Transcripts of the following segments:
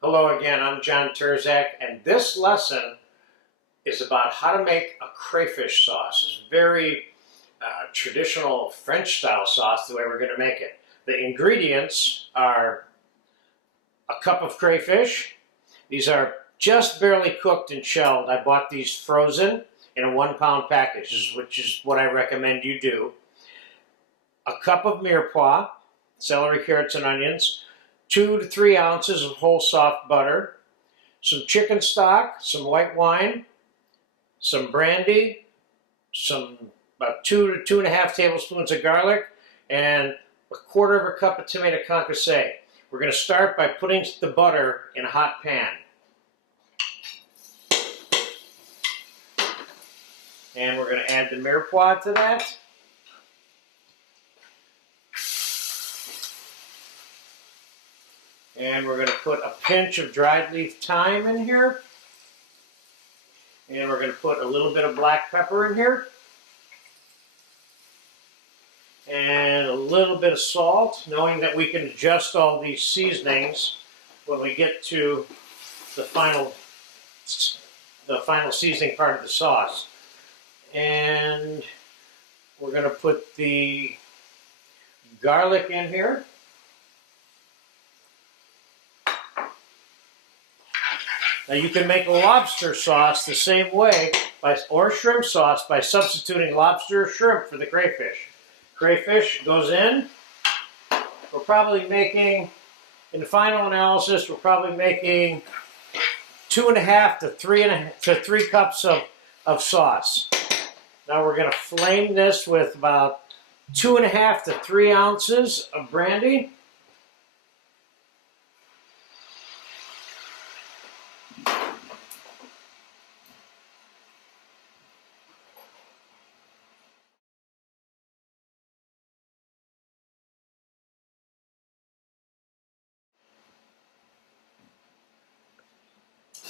Hello again, I'm John Terzak, and this lesson is about how to make a crayfish sauce. It's a very traditional French-style sauce, the way we're going to make it. The ingredients are a cup of crayfish. These are just barely cooked and shelled. I bought these frozen in a 1-pound package, which is what I recommend you do. A cup of mirepoix, celery, carrots, and onions. 2 to 3 ounces of whole soft butter, some chicken stock, some white wine, some brandy, about 2 to 2.5 tablespoons of garlic, and 1/4 of a cup of tomato concasse. We're going to start by putting the butter in a hot pan. And we're going to add the mirepoix to that. And we're going to put a pinch of dried leaf thyme in here. And we're going to put a little bit of black pepper in here. And a little bit of salt, knowing that we can adjust all these seasonings when we get to the final seasoning part of the sauce. And we're going to put the garlic in here. Now you can make a lobster sauce the same way, or shrimp sauce, by substituting lobster or shrimp for the crayfish. Crayfish goes in. We're probably making, in the final analysis, we're probably making 2.5 to 3 cups of sauce. Now we're going to flame this with about 2.5 to 3 ounces of brandy.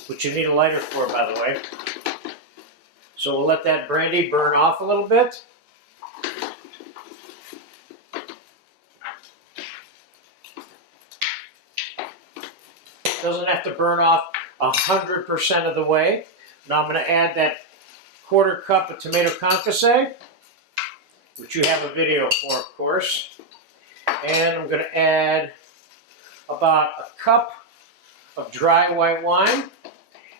Which you need a lighter for, by the way. So we'll let that brandy burn off a little bit. Doesn't have to burn off 100% of the way. Now I'm going to add that 1/4 cup of tomato concasse, which you have a video for, of course. And I'm going to add about a cup of dry white wine.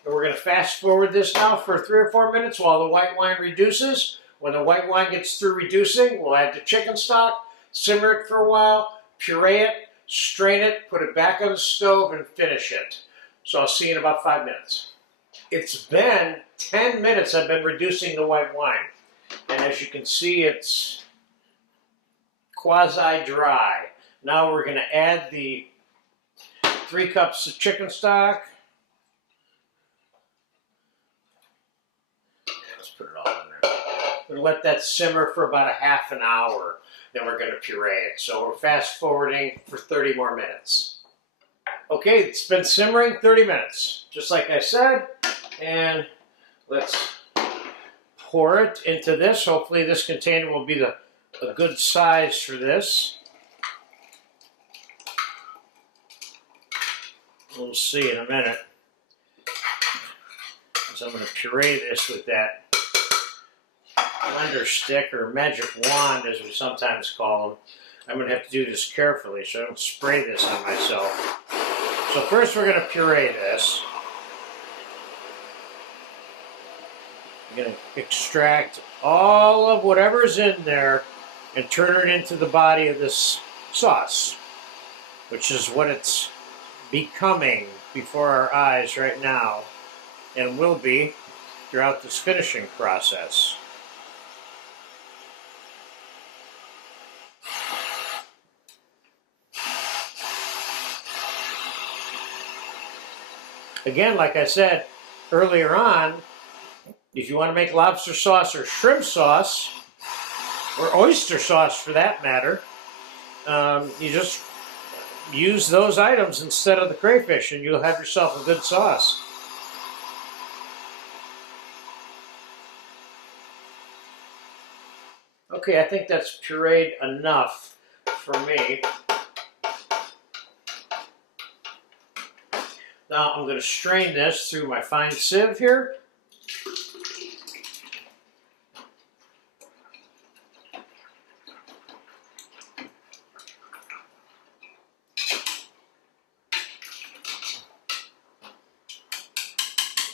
And we're going to fast forward this now for 3 or 4 minutes while the white wine reduces. When the white wine gets through reducing, we'll add the chicken stock, simmer it for a while, puree it, strain it, put it back on the stove, and finish it. So I'll see you in about 5 minutes. It's been 10 minutes I've been reducing the white wine. And as you can see, it's quasi-dry. Now we're going to add the 3 cups of chicken stock. Let's put it all in there. We're going to let that simmer for about a half an hour. Then we're going to puree it. So we're fast forwarding for 30 more minutes. Okay, it's been simmering 30 minutes, just like I said. And let's pour it into this. Hopefully this container will be a good size for this. We'll see in a minute. So I'm going to puree this with that blender stick, or magic wand as we sometimes call them. I'm going to have to do this carefully so I don't spray this on myself. So first we're going to puree this. I'm going to extract all of whatever's in there and turn it into the body of this sauce, which is what it's becoming before our eyes right now, and will be throughout this finishing process. Again, like I said earlier on, if you want to make lobster sauce or shrimp sauce, or oyster sauce for that matter, you just use those items instead of the crayfish and you'll have yourself a good sauce. Okay, I think that's pureed enough for me. Now I'm going to strain this through my fine sieve here.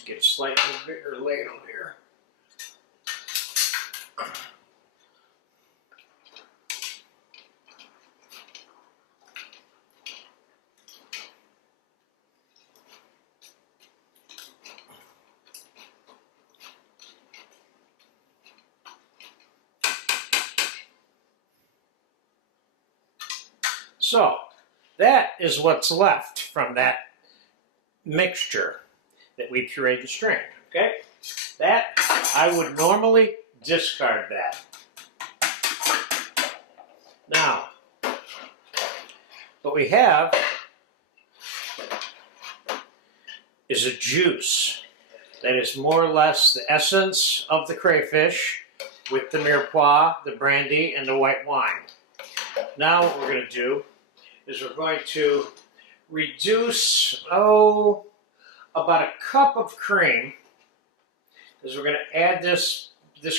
Get a slightly bigger ladle here. So that is what's left from that mixture that we pureed and strained, okay? That, I would normally discard that. Now, what we have is a juice that is more or less the essence of the crayfish with the mirepoix, the brandy, and the white wine. Now what we're going to do is we're going to reduce, about a cup of cream, because we're going to add this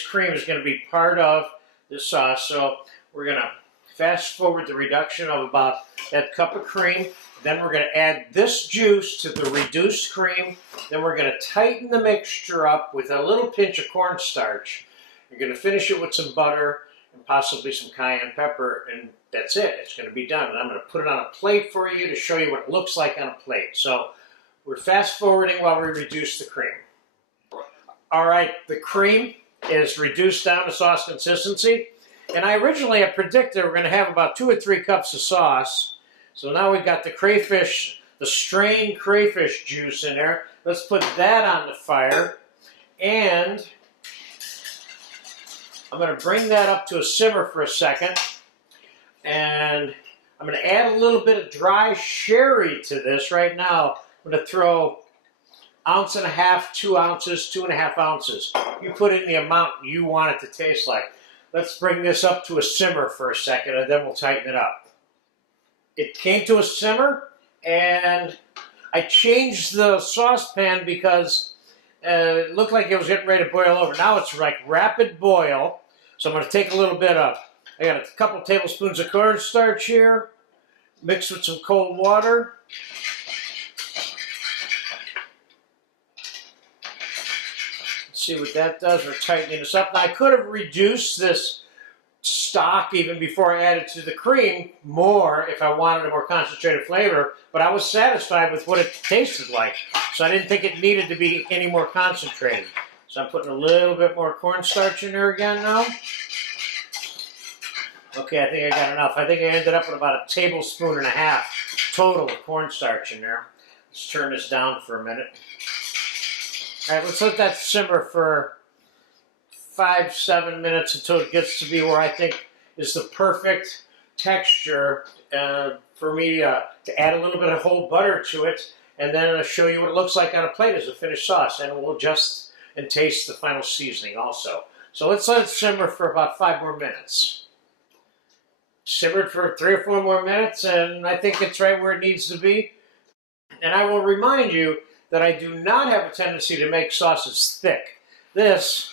cream is going to be part of the sauce. So we're going to fast forward the reduction of about that cup of cream. Then we're going to add this juice to the reduced cream. Then we're going to tighten the mixture up with a little pinch of cornstarch. You're going to finish it with some butter and possibly some cayenne pepper, and that's it. It's going to be done. And I'm going to put it on a plate for you to show you what it looks like on a plate. So we're fast forwarding while we reduce the cream. All right, the cream is reduced down to sauce consistency. And I originally had predicted we're going to have about 2 or 3 cups of sauce. So now we've got the crayfish, the strained crayfish juice in there. Let's put that on the fire. And I'm going to bring that up to a simmer for a second. And I'm going to add a little bit of dry sherry to this right now. I'm going to throw 1.5 ounces, 2 ounces, 2.5 ounces. You put in the amount you want it to taste like. Let's bring this up to a simmer for a second, and then we'll tighten it up. It came to a simmer, and I changed the saucepan because it looked like it was getting ready to boil over. Now it's like rapid boil, so I'm going to take a little bit of, I got a couple tablespoons of cornstarch here, mixed with some cold water. See what that does. We're tightening this up. Now, I could have reduced this stock even before I added to the cream more if I wanted a more concentrated flavor, but I was satisfied with what it tasted like, so I didn't think it needed to be any more concentrated. So I'm putting a little bit more cornstarch in there again now. Okay, I think I got enough. I think I ended up with about 1.5 tablespoons total of cornstarch in there. Let's turn this down for a minute. All right, let's let that simmer for 5-7 minutes until it gets to be where I think is the perfect texture for me to add a little bit of whole butter to it, and then I'll show you what it looks like on a plate as a finished sauce, and we'll adjust and taste the final seasoning also. So let's let it simmer for about 5 more minutes. Simmered for 3 or 4 more minutes, and I think it's right where it needs to be. And I will remind you that I do not have a tendency to make sauces thick. This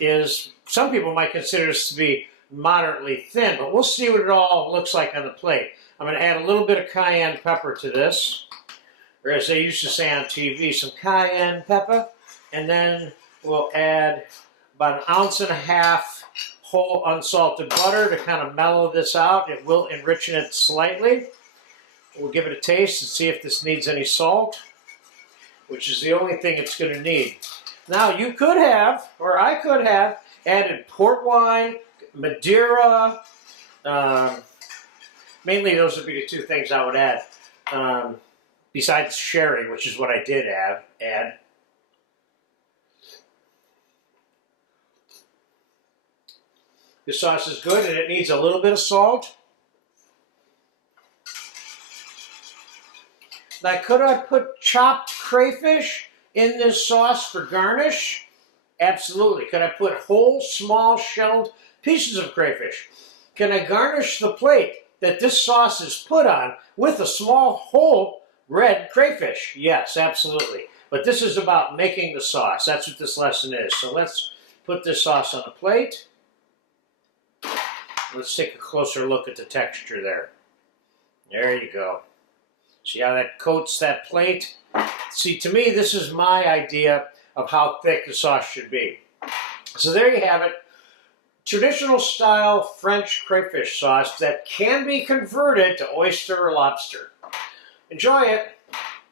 is, some people might consider this to be moderately thin, but we'll see what it all looks like on the plate. I'm going to add a little bit of cayenne pepper to this, or as they used to say on TV, some cayenne pepper, and then we'll add about 1.5 ounces whole unsalted butter to kind of mellow this out. It will enrich it slightly. We'll give it a taste and see if this needs any salt, which is the only thing it's going to need. Now, you could have, or I could have, added port wine, Madeira. Mainly those would be the 2 things I would add, besides sherry, which is what I did add. This sauce is good, and it needs a little bit of salt. Now, could I put chopped crayfish in this sauce for garnish? Absolutely. Could I put whole, small, shelled pieces of crayfish? Can I garnish the plate that this sauce is put on with a small, whole Red crayfish, yes, absolutely. But this is about making the sauce. That's what this lesson is. So let's put this sauce on a plate. Let's take a closer look at the texture there. There you go. See how that coats that plate? See, to me, this is my idea of how thick the sauce should be. So there you have it. Traditional style French crayfish sauce that can be converted to oyster or lobster. Enjoy it.